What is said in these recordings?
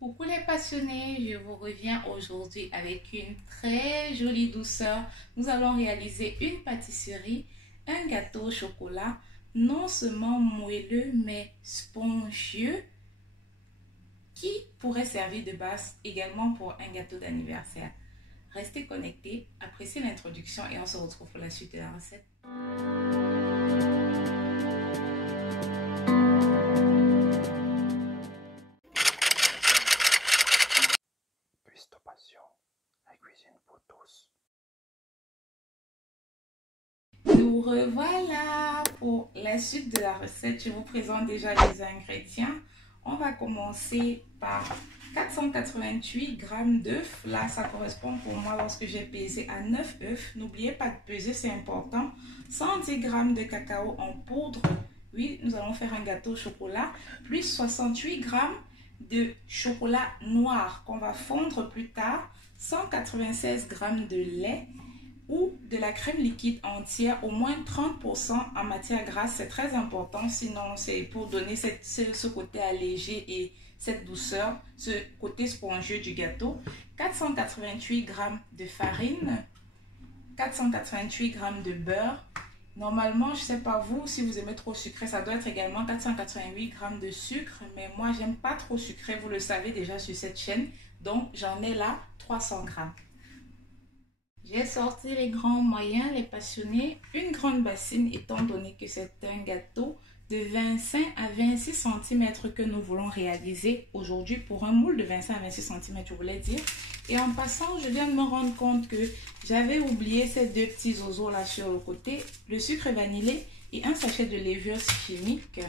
Coucou les passionnés, je vous reviens aujourd'hui avec une très jolie douceur. Nous allons réaliser une pâtisserie, un gâteau au chocolat, non seulement moelleux mais spongieux, qui pourrait servir de base également pour un gâteau d'anniversaire. Restez connectés, appréciez l'introduction et on se retrouve pour la suite de la recette. Nous revoilà pour la suite de la recette. Je vous présente déjà les ingrédients. On va commencer par 488 g d'œufs. Là, ça correspond pour moi lorsque j'ai pesé à 9 œufs. N'oubliez pas de peser, c'est important. 110 g de cacao en poudre. Oui, nous allons faire un gâteau au chocolat. Plus 68 g de chocolat noir qu'on va fondre plus tard. 196 g de lait ou de la crème liquide entière, au moins 30% en matière grasse, c'est très important, sinon c'est pour donner ce côté allégé et cette douceur, ce côté spongieux du gâteau. 488 g de farine, 488 g de beurre. Normalement, je ne sais pas vous, si vous aimez trop sucré, ça doit être également 488 g de sucre, mais moi j'aime pas trop sucré, vous le savez déjà sur cette chaîne, donc j'en ai là 300 g. J'ai sorti les grands moyens, les passionnés, une grande bassine étant donné que c'est un gâteau de 25 à 26 cm que nous voulons réaliser aujourd'hui pour un moule de 25 à 26 cm, je voulais dire. Et en passant, je viens de me rendre compte que j'avais oublié ces deux petits oiseaux là sur le côté, le sucre vanillé et un sachet de levure chimique.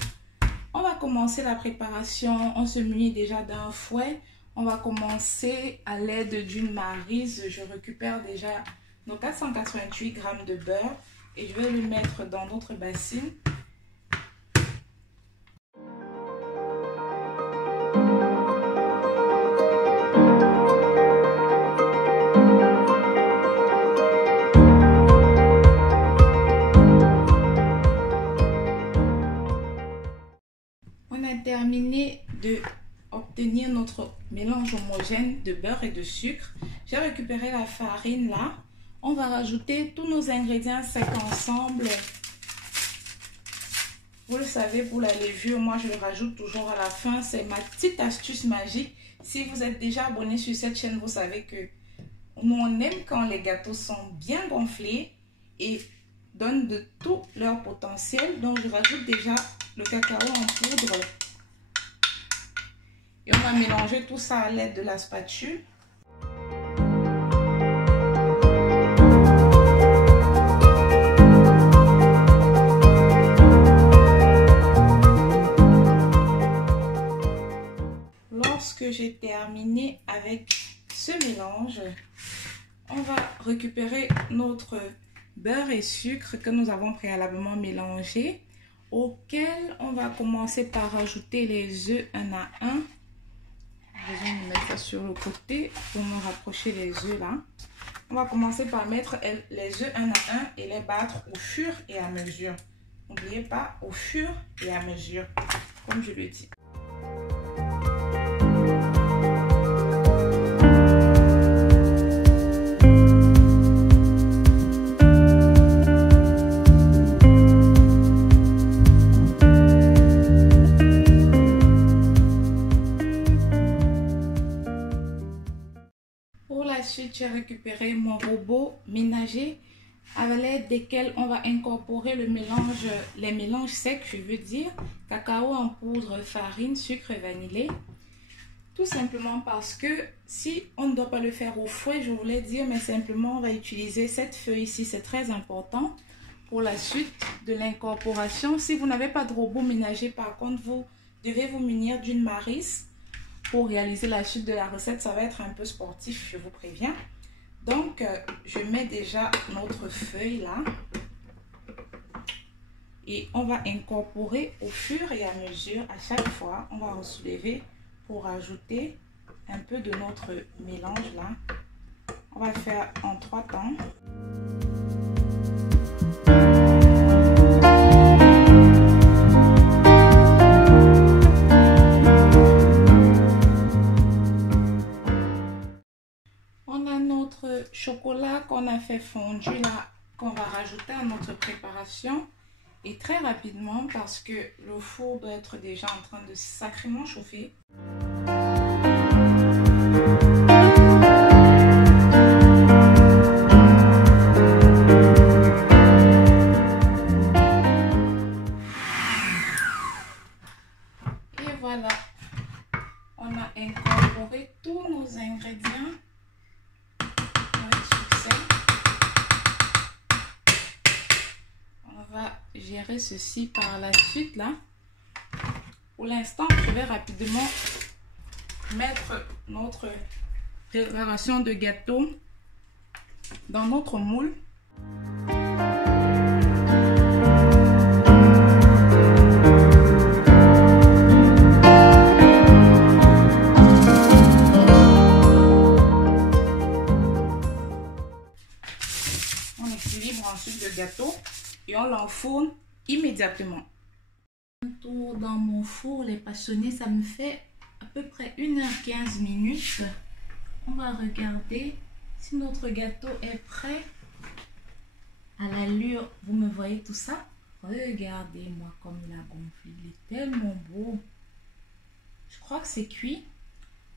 On va commencer la préparation, on se munit déjà d'un fouet. On va commencer à l'aide d'une maryse. Je récupère déjà nos 488 g de beurre et je vais le mettre dans notre bassine. On a terminé de obtenir notre mélange homogène de beurre et de sucre. J'ai récupéré la farine là. On va rajouter tous nos ingrédients secs ensemble. Vous le savez, pour la levure, moi je le rajoute toujours à la fin. C'est ma petite astuce magique. Si vous êtes déjà abonné sur cette chaîne, vous savez que nous on aime quand les gâteaux sont bien gonflés et donnent de tout leur potentiel. Donc je rajoute déjà le cacao en poudre. Et on va mélanger tout ça à l'aide de la spatule. Lorsque j'ai terminé avec ce mélange, on va récupérer notre beurre et sucre que nous avons préalablement mélangé, auquel on va commencer par rajouter les œufs un à un. Je vais me mettre ça sur le côté pour me rapprocher les œufs là. On va commencer par mettre les œufs un à un et les battre au fur et à mesure. N'oubliez pas, au fur et à mesure, comme je le dis. Ensuite, j'ai récupéré mon robot ménager à l'aide desquels on va incorporer le mélange, les mélanges secs, je veux dire, cacao en poudre, farine, sucre vanillé. Tout simplement parce que si on ne doit pas le faire au fouet, je voulais dire, mais simplement on va utiliser cette feuille ici, c'est très important pour la suite de l'incorporation. Si vous n'avez pas de robot ménager, par contre, vous devez vous munir d'une maryse. Pour réaliser la suite de la recette, ça va être un peu sportif, je vous préviens. Donc, je mets déjà notre feuille là. Et on va incorporer au fur et à mesure, à chaque fois, on va soulever pour ajouter un peu de notre mélange là. On va faire en 3 temps. chocolat qu'on a fait fondu là, qu'on va rajouter à notre préparation. Et très rapidement parce que le four doit être déjà en train de sacrément chauffer. Et voilà, on a incorporé tous nos ingrédients avec succès. On va gérer ceci par la suite là. Pour l'instant, je vais rapidement mettre notre préparation de gâteau dans notre moule. On équilibre ensuite le gâteau et on l'enfourne immédiatement. Un tour dans mon four, les passionnés, ça me fait à peu près 1h15 minutes. On va regarder si notre gâteau est prêt. À l'allure, vous me voyez tout ça? Regardez-moi comme il a gonflé, il est tellement beau. Je crois que c'est cuit.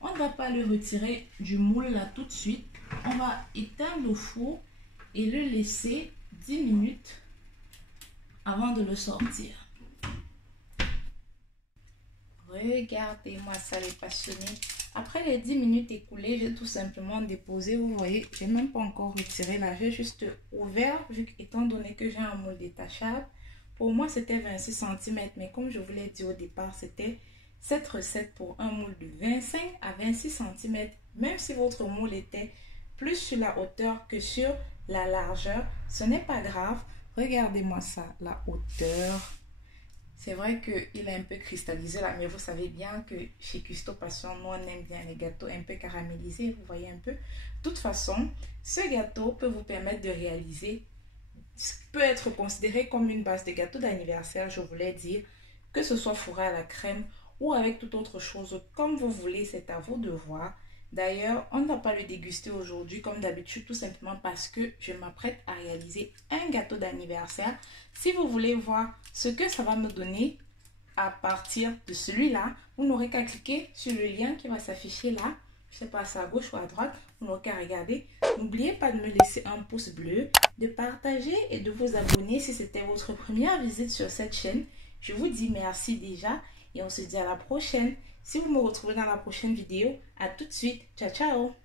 On ne va pas le retirer du moule là tout de suite. On va éteindre le four et le laisser 10 minutes avant de le sortir. Regardez-moi ça les passionnés. Après les 10 minutes écoulées, j'ai tout simplement déposé. Vous voyez, j'ai même pas encore retiré là. J'ai juste ouvert, étant donné que j'ai un moule détachable. Pour moi, c'était 26 cm. Mais comme je vous l'ai dit au départ, c'était cette recette pour un moule de 25 à 26 cm. Même si votre moule était plus sur la hauteur que sur la largeur, ce n'est pas grave. Regardez-moi ça, la hauteur. C'est vrai qu'il est un peu cristallisé là, mais vous savez bien que chez Custo Passion, nous on aime bien les gâteaux un peu caramélisés, vous voyez un peu. De toute façon, ce gâteau peut vous permettre de réaliser, peut être considéré comme une base de gâteau d'anniversaire, je voulais dire, que ce soit fourré à la crème ou avec toute autre chose, comme vous voulez, c'est à vous de voir. D'ailleurs, on ne va pas le déguster aujourd'hui comme d'habitude, tout simplement parce que je m'apprête à réaliser un gâteau d'anniversaire. Si vous voulez voir ce que ça va me donner à partir de celui-là, vous n'aurez qu'à cliquer sur le lien qui va s'afficher là. Je ne sais pas si c'est à gauche ou à droite, vous n'aurez qu'à regarder. N'oubliez pas de me laisser un pouce bleu, de partager et de vous abonner si c'était votre première visite sur cette chaîne. Je vous dis merci déjà et on se dit à la prochaine. Si vous me retrouvez dans la prochaine vidéo, à tout de suite. Ciao, ciao!